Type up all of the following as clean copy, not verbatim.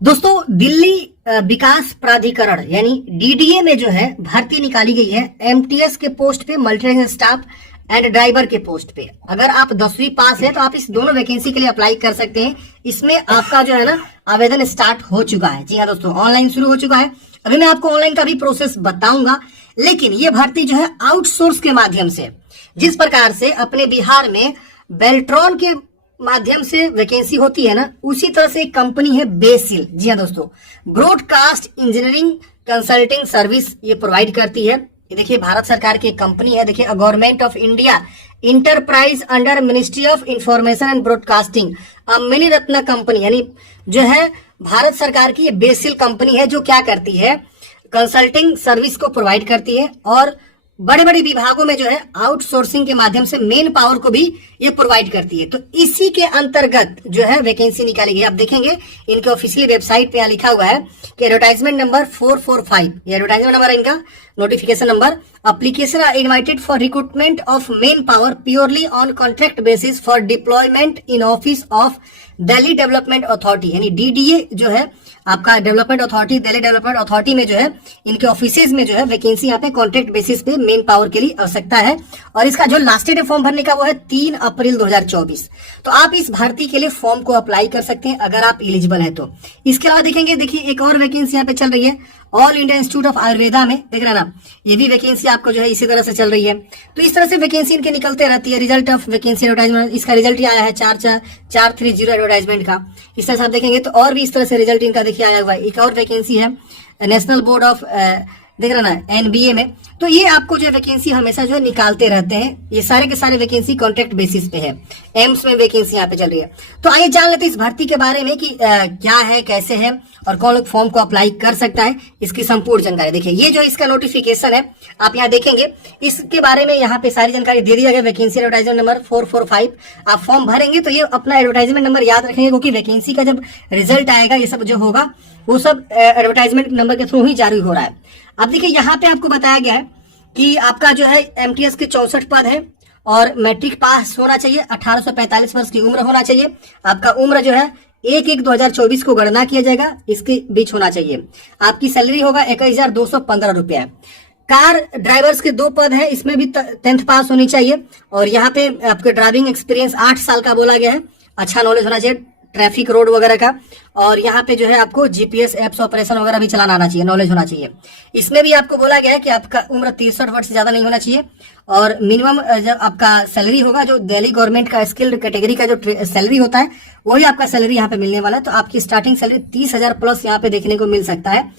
दोस्तों, दिल्ली विकास प्राधिकरण यानी डीडीए में जो है भर्ती निकाली गई है एमटीएस के पोस्ट पे, मल्टी स्टाफ एंड ड्राइवर के पोस्ट पे। अगर आप 10वीं पास है तो आप इस दोनों वैकेंसी के लिए अप्लाई कर सकते हैं। इसमें आपका जो है ना आवेदन स्टार्ट हो चुका है। जी हाँ दोस्तों, ऑनलाइन शुरू हो चुका है। अभी मैं आपको ऑनलाइन का भी प्रोसेस बताऊंगा, लेकिन ये भर्ती जो है आउटसोर्स के माध्यम से, जिस प्रकार से अपने बिहार में बेल्ट्रॉन के माध्यम से वैकेंसी होती है ना, उसी तरह से एक कंपनी है बेसिल। जी हाँ दोस्तों, ब्रॉडकास्ट इंजीनियरिंग कंसल्टिंग सर्विस ये प्रोवाइड करती है। ये देखिए भारत सरकार की एक कंपनी है। देखिए government of India enterprise under ministry of information and broadcasting, mini Ratna company, यानी जो है भारत सरकार की ये बेसिल कंपनी है, जो क्या करती है कंसल्टिंग सर्विस को प्रोवाइड करती है और बड़े बड़े विभागों में जो है आउटसोर्सिंग के माध्यम से मेन पावर को भी ये प्रोवाइड करती है। तो इसी के अंतर्गत जो है वैकेंसी निकाली गई। आप देखेंगे इनके ऑफिशियल वेबसाइट पे यहाँ लिखा हुआ है कि एडवर्टाइजमेंट नंबर 445, ये एडवर्टाइजमेंट नंबर है इनका, notification number. Application are invited for recruitment of man power purely on contract basis for deployment in office of Delhi development authority, यानी डीडीए जो है आपका development authority, Delhi development authority में जो है इनके ऑफिसेज में जो है वैकेंसी यहाँ पे कॉन्ट्रैक्ट बेसिस पे मेन पावर के लिए आवश्यकता है। और इसका जो लास्ट डेट है फॉर्म भरने का वो है 3 अप्रैल 2024। तो आप इस भर्ती के लिए फॉर्म को अप्लाई कर सकते हैं अगर आप एलिजिबल है तो। इसके अलावा देखेंगे, देखिए एक और वैकेंसी यहाँ पे चल रही है all India institute of Ayurveda में, देख रहे ना, ये भी वैकेंसी आपको जो है इसी तरह से चल रही है। तो इस तरह से वैकेंसी इनके निकलते रहती है। रिजल्ट ऑफ वैकेंसी एडवर्टाइजमेंट, इसका रिजल्ट ही आया है 430 एडवर्टाइजमेंट का। इस तरह से आप देखेंगे तो और भी इस तरह से रिजल्ट इनका देखिए आया हुआ है। एक और वैकेंसी है नेशनल बोर्ड ऑफ, देख रहे ना, एनबीए में। तो ये आपको जो वैकेंसी हमेशा जो है निकालते रहते हैं। ये सारे के सारे वैकेंसी कॉन्ट्रैक्ट बेसिस पे है। एम्स में वैकेंसी यहाँ पे चल रही है। तो आइए जान लेते हैं इस भर्ती के बारे में कि क्या है, कैसे है और कौन लोग फॉर्म को अप्लाई कर सकता है, इसकी संपूर्ण जानकारी। देखिए ये जो इसका नोटिफिकेशन है आप यहाँ देखेंगे, इसके बारे में यहाँ पे सारी जानकारी दे दिया गया। वैकेंसी एडवर्टाइजमेंट नंबर 445, आप फॉर्म भरेंगे तो ये अपना एडवर्टाइजमेंट नंबर याद रखेंगे, क्योंकि वैकेंसी का जब रिजल्ट आएगा ये सब जो होगा वो सब एडवर्टाइजमेंट नंबर के थ्रू ही जारी हो रहा है। अब देखिए यहाँ पे आपको बताया गया है कि आपका जो है एमटीएस के 64 पद है और मैट्रिक पास होना चाहिए, 18 से 45 वर्ष की उम्र होना चाहिए। आपका उम्र जो है 1/1/2024 को गणना किया जाएगा, इसके बीच होना चाहिए। आपकी सैलरी होगा 21,215 रुपया। कार ड्राइवर्स के 2 पद है, इसमें भी 10th पास होनी चाहिए। और यहाँ पे आपके ड्राइविंग एक्सपीरियंस 8 साल का बोला गया है। अच्छा नॉलेज होना चाहिए ट्रैफिक रोड वगैरह का। और यहाँ पे जो है आपको जीपीएस एप्स ऑपरेशन वगैरह भी चलाना आना चाहिए, नॉलेज होना चाहिए। इसमें भी आपको बोला गया है कि आपका उम्र 63 वर्ष से ज्यादा नहीं होना चाहिए। और मिनिमम जब आपका सैलरी होगा, जो दिल्ली गवर्नमेंट का स्किल्ड कैटेगरी का जो सैलरी होता है वही आपका सैलरी यहाँ पे मिलने वाला है। तो आपकी स्टार्टिंग सैलरी 30,000 प्लस यहाँ पे देखने को मिल सकता है,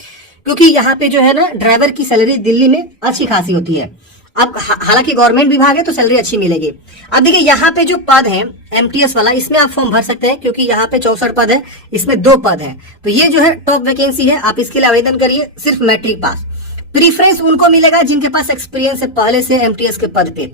क्योंकि यहाँ पे जो है ना ड्राइवर की सैलरी दिल्ली में अच्छी खासी होती है। अब हालांकि गवर्नमेंट विभाग है तो सैलरी अच्छी मिलेगी। अब देखिए यहाँ पे जो पद है एमटीएस वाला, इसमें आप फॉर्म भर सकते हैं, क्योंकि यहाँ पे 64 पद है, इसमें 2 पद है। तो ये जो है टॉप वैकेंसी है, आप इसके लिए आवेदन करिए, सिर्फ मैट्रिक पास। प्रीफरेंस उनको मिलेगा जिनके पास एक्सपीरियंस है पहले से एमटीएस के पद पे।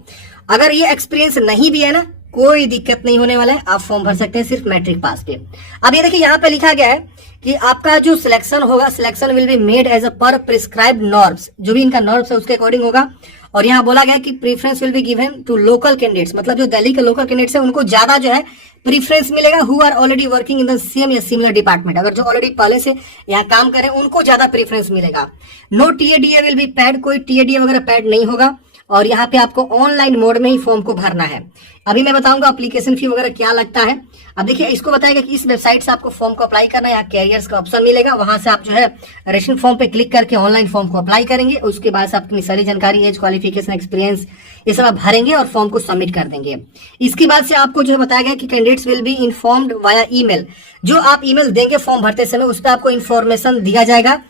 अगर ये एक्सपीरियंस नहीं भी है ना, कोई दिक्कत नहीं होने वाला है, आप फॉर्म भर सकते हैं सिर्फ मैट्रिक पास पे। अब ये देखिए यहाँ पे लिखा गया है कि आपका जो सिलेक्शन होगा, selection will be made as a per prescribed norms, जो भी इनका नॉर्म्स है उसके अकॉर्डिंग होगा। और यहाँ बोला गया कि preference will be given to local candidates, मतलब जो दिल्ली के लोकल कैंडिडेट्स है उनको ज्यादा जो है प्रीफरेंस मिलेगा। Who are already working in the same या सिमिलर डिपार्टमेंट, अगर जो ऑलरेडी पहले से यहाँ काम करें उनको ज्यादा प्रीफरेंस मिलेगा। No TA DA will be paid, कोई टीएडीए वगैरह पैड नहीं होगा। और यहाँ पे आपको ऑनलाइन मोड में ही फॉर्म को भरना है। अभी मैं बताऊंगा एप्लीकेशन फी वगैरह क्या लगता है। अब देखिए इसको बताएगा कि इस वेबसाइट से आपको फॉर्म को अप्लाई करना है, यहाँ कैरियर्स का ऑप्शन मिलेगा, वहां से आप जो है रजिस्ट्रेशन फॉर्म पे क्लिक करके ऑनलाइन फॉर्म को अप्लाई करेंगे। उसके बाद से अपनी सारी जानकारी, एज, क्वालिफिकेशन, एक्सपीरियंस, ये सब आप भरेंगे और फॉर्म को सबमिट कर देंगे। इसके बाद से आपको जो है बताया गया कि candidates will be informed via email, जो आप ईमेल देंगे फॉर्म भरते समय उस पर आपको इन्फॉर्मेशन दिया जाएगा।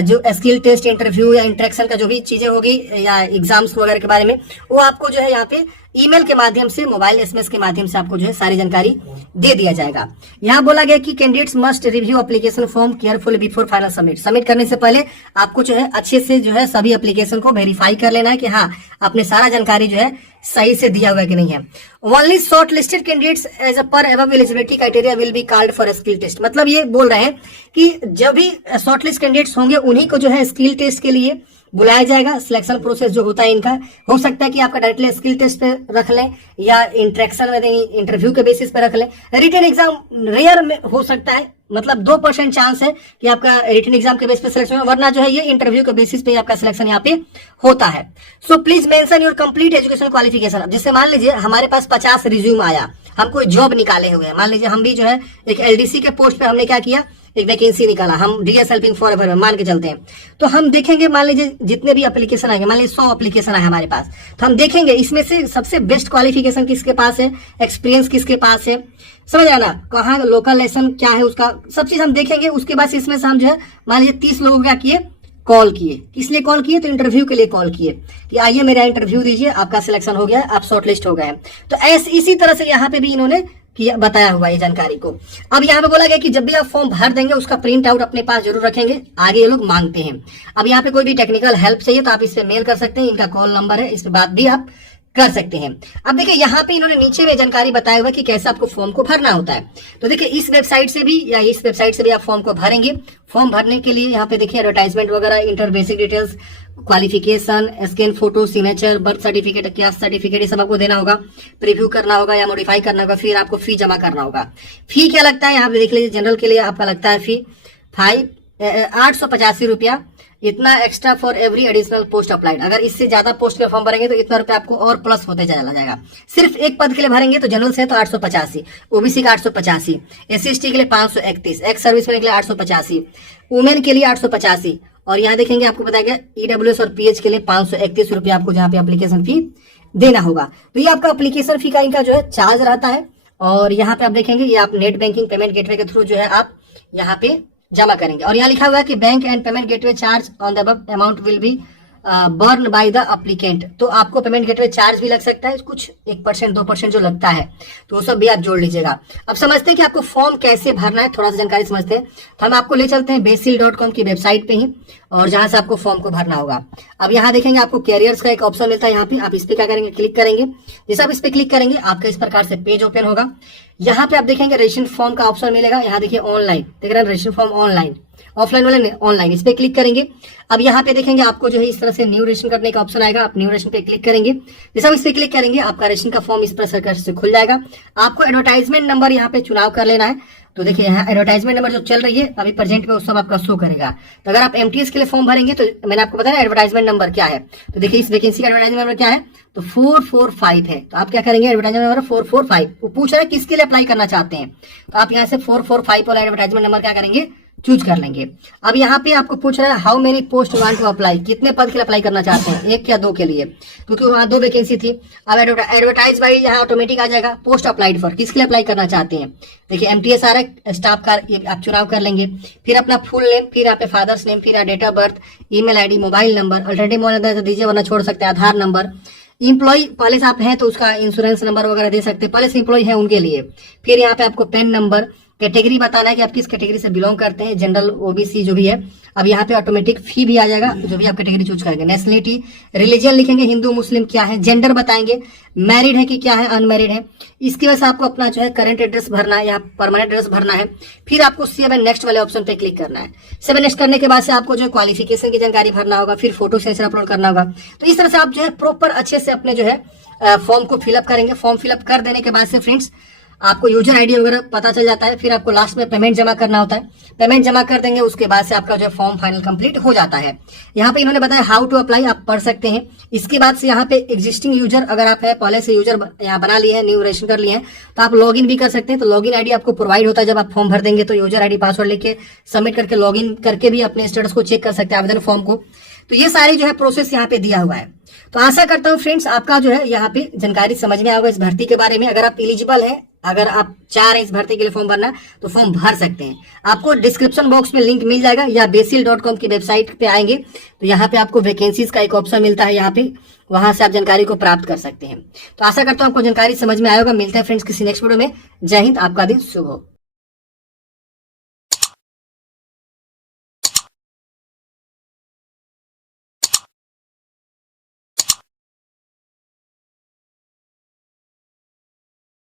जो स्किल टेस्ट, इंटरव्यू या इंटरेक्शन का जो भी चीजें होगी या एग्जाम्स वगैरह के बारे में, वो आपको जो है यहाँ पे ईमेल के माध्यम से, मोबाइल एसएमएस के माध्यम से आपको जो है सारी जानकारी दे दिया जाएगा। यहाँ बोला गया कि candidates must review application form carefully before final submit. Submit करने से पहले आपको जो है अच्छे से जो है सभी एप्लीकेशन को वेरीफाई कर लेना है कि हाँ आपने सारा जानकारी जो है सही से दिया हुआ है कि नहीं है। Only short listed candidates as a per above eligibility criteria will be called for skill test, मतलब ये बोल रहे हैं कि जब भी शॉर्ट लिस्ट कैंडिडेट्स होंगे उन्हीं को जो है स्किल टेस्ट के लिए बुलाया जाएगा। सिलेक्शन प्रोसेस जो होता है इनका, हो सकता है कि आपका डायरेक्टली स्किल टेस्ट पे रख लें या इंटरेक्शन में इंटरव्यू के बेसिस पे रख लें। रिटन एग्जाम रेयर में हो सकता है, मतलब 2% चांस है कि आपका रिटन एग्जाम के बेस पे सिलेक्शन, वरना जो है ये इंटरव्यू के बेसिस पे आपका सिलेक्शन यहाँ पे होता है। So please mention your complete education qualification. जिससे मान लीजिए हमारे पास 50 रिज्यूम आया, हम कोई जॉब निकाले हुए हैं, मान लीजिए हम भी जो है एक एलडीसी के पोस्ट पे हमने क्या किया, एक वैकेंसी निकाला, हम डीएस हेल्पिंग फॉरएवर में मान के चलते हैं, तो हम देखेंगे मान लीजिए जितने भी एप्लीकेशन आएंगे, मान लीजिए 100 एप्लीकेशन आए हमारे पास, तो हम देखेंगे इसमें से सबसे बेस्ट क्वालिफिकेशन किसके पास है, एक्सपीरियंस किसके पास है, समझ आना, कहाँ लोकल लेसन क्या है उसका, सब चीज हम देखेंगे। उसके बाद इसमें से हम जो है मान लीजिए 30 लोगों का किए, कॉल किए, किस लिए कॉल किए, तो इंटरव्यू के लिए कॉल किए कि आइए मेरा इंटरव्यू दीजिए, आपका सिलेक्शन हो गया, आप शॉर्टलिस्ट हो गए हैं। तो ऐसे इसी तरह से यहाँ पे भी इन्होंने किया, बताया हुआ ये जानकारी को। अब यहाँ पे बोला गया कि जब भी आप फॉर्म भर देंगे उसका प्रिंट आउट अपने पास जरूर रखेंगे, आगे ये लोग मांगते हैं। अब यहाँ पे कोई भी टेक्निकल हेल्प चाहिए तो आप इस पे मेल कर सकते हैं, इनका कॉल नंबर है, इस पे बात भी आप कर सकते हैं। अब देखिए यहाँ पे इन्होंने नीचे में जानकारी बताया हुआ कि कैसे आपको फॉर्म को भरना होता है। तो देखिए इस वेबसाइट से भी या इस वेबसाइट से भी आप फॉर्म को भरेंगे। फॉर्म भरने के लिए यहाँ पे देखिए एडवर्टाइजमेंट वगैरह, enter basic details, qualification, scan photo, signature, birth certificate, caste certificate, ये सब आपको देना होगा, प्रीव्यू करना होगा या मॉडिफाई करना होगा, फिर आपको फी जमा करना होगा। फी क्या लगता है यहाँ पे देख लीजिए, जनरल के लिए आपका लगता है फी 885 रुपया, इतना extra for every additional post applied. अगर इससे ज्यादा पोस्ट के फॉर्म भरेंगे तो इतना रुपया आपको और प्लस होते चला जाएगा। सिर्फ एक पद के लिए भरेंगे तो जनरल से तो 885, ओबीसी का 885, एससी/एसटी के लिए 531, एक्स सर्विसमैन के लिए 885, वुमेन के लिए 885, और यहाँ देखेंगे आपको बताया ईडब्ल्यूएस और पीएच के लिए 531 रुपया आपको जहाँ पे एप्लीकेशन फी देना होगा। तो ये आपका एप्लीकेशन फी का इनका जो है चार्ज रहता है। और यहाँ पे आप देखेंगे ये आप नेट बैंकिंग पेमेंट गेटवे के थ्रू जो है आप यहाँ पे जमा करेंगे। और यहाँ लिखा हुआ है कि bank and payment gateway charge on the above amount will be burn by the applicant. तो आपको पेमेंट गेटवे चार्ज भी लग सकता है, कुछ 1% 2% जो लगता है, तो वो सब भी आप जोड़ लीजिएगा। अब समझते हैं कि आपको फॉर्म कैसे भरना है, थोड़ा सा जानकारी समझते हैं। तो हम आपको ले चलते हैं बेसिल.com की वेबसाइट पे ही, और जहां से आपको फॉर्म को भरना होगा। अब यहाँ देखेंगे आपको कैरियर्स का एक ऑप्शन मिलता है, यहाँ पे आप इस पे क्या करेंगे, क्लिक करेंगे। जैसे आप इस पे क्लिक करेंगे आपका इस प्रकार से पेज ओपन होगा। यहाँ पे आप देखेंगे रजिस्ट्रेशन फॉर्म का ऑप्शन मिलेगा, यहाँ देखिए ऑनलाइन, देख रहे हैं रजिस्ट्रेशन फॉर्म ऑनलाइन, ऑफलाइन वाले ऑनलाइन, इस पे क्लिक करेंगे। अब यहाँ पे देखेंगे आपको जो है इस तरह से न्यू रजिस्ट्रेशन करने का ऑप्शन आएगा, आप न्यू रजिस्ट्रेशन पे क्लिक करेंगे। जैसे आप इस पे क्लिक करेंगे आपका रजिस्ट्रेशन का फॉर्म इस प्रकार से खुल जाएगा। आपको एडवर्टाइजमेंट नंबर यहाँ पे चुनाव कर लेना है। तो देखिए यहाँ एडवर्टाइजमेंट नंबर जो चल रही है अभी प्रेजेंट में, वो सब आपका शो करेगा। तो अगर आप एमटीएस के लिए फॉर्म भरेंगे तो मैंने आपको बताया एडवर्टाइजमेंट नंबर क्या है, तो देखिए इस वैकेंसी का एडवर्टाइजमेंट नंबर क्या है, तो 445 है। तो आप क्या करेंगे, एडवर्टाइजमेंट नंबर 445, वो पूछ रहा है किसके लिए अप्लाई करना चाहते हैं, तो आप यहाँ से 445 वाला एडवर्टाइजमेंट नंबर क्या करेंगे, चूज कर लेंगे। अब यहाँ पे आपको पूछ रहा है how many post want to apply, कितने पद के लिए अप्लाई करना चाहते हैं, 1 या 2 के लिए, क्योंकि वहाँ 2 वैकेंसी थी। अब एडवर्टाइज बाई यहाँ ऑटोमेटिक आ जाएगा, पोस्ट अप्लाइड फॉर, किसके लिए अप्लाई करना चाहते हैं, देखिए एमटीएस आ रहा है, स्टाफ का आप चुनाव कर लेंगे। फिर अपना फुल नेम, फिर यहाँ पे फादर्स नेम, फिर date of birth, email ID, mobile number, alternative mobile number दीजिए वरना छोड़ सकते हैं, आधार नंबर, इम्प्लॉय पहले से आप हैं तो उसका इंश्योरेंस नंबर वगैरह दे सकते हैं, पहले से इम्प्लॉय है उनके लिए। फिर यहाँ पे आपको पेन नंबर, कैटेगरी बताना है कि आप किस कैटेगरी से बिलोंग करते हैं, जनरल, ओबीसी जो भी है। अब यहाँ पे ऑटोमेटिक फी भी आ जाएगा जो भी आप कैटेगरी चूज करेंगे। नेशनलिटी, रिलीजन लिखेंगे, हिंदू मुस्लिम क्या है, जेंडर बताएंगे, मैरिड है कि क्या है, अनमैरिड है। इसकी वजह से आपको अपना जो है करंट एड्रेस भरना है या परमानेंट एड्रेस भरना है। फिर आपको 7 नेक्स्ट वाले ऑप्शन पे क्लिक करना है। 7 नेक्स्ट करने के बाद से आपको जो है क्वालिफिकेशन की जानकारी भरना होगा, फिर फोटो सेंसर अपलोड करना होगा। तो इस तरह से आप जो है प्रॉपर अच्छे से अपने जो है फॉर्म को फिलअप करेंगे। फॉर्म फिलअप कर देने के बाद से फ्रेंड्स आपको यूजर आईडी वगैरह पता चल जाता है। फिर आपको लास्ट में पेमेंट जमा करना होता है, पेमेंट जमा कर देंगे, उसके बाद से आपका जो फॉर्म फाइनल कंप्लीट हो जाता है। यहाँ पे इन्होंने बताया हाउ टू अप्लाई, आप पढ़ सकते हैं। इसके बाद से यहाँ पे एग्जिस्टिंग यूजर अगर आप है, पहले से यूजर यहाँ बना लिए हैं, न्यू रजिस्ट्रेशन कर लिए हैं, तो आप लॉग इन भी कर सकते हैं। तो लॉग इन आईडी आपको प्रोवाइड होता है जब आप फॉर्म भर देंगे, तो यूजर आईडी पासवर्ड लेके सबमिट करके लॉग इन करके भी अपने स्टेटस को चेक कर सकते हैं, आवेदन फॉर्म को। तो ये सारी जो है प्रोसेस यहाँ पे दिया हुआ है। तो आशा करता हूँ फ्रेंड्स आपका जो है यहाँ पे जानकारी समझ में आएगा इस भर्ती के बारे में। अगर आप एलिजिबल है, अगर आप चाह रहे हैं इस भर्ती के लिए फॉर्म भरना, तो फॉर्म भर सकते हैं। आपको डिस्क्रिप्शन बॉक्स में लिंक मिल जाएगा, या बेसिल.com की वेबसाइट पे आएंगे तो यहाँ पे आपको वैकेंसीज का एक ऑप्शन मिलता है, यहाँ पे वहां से आप जानकारी को प्राप्त कर सकते हैं। तो आशा करता हूँ आपको जानकारी समझ में आएगा। मिलते हैं फ्रेंड्स किसी नेक्स्ट वीडियो में। जय हिंद, आपका दिन शुभ हो।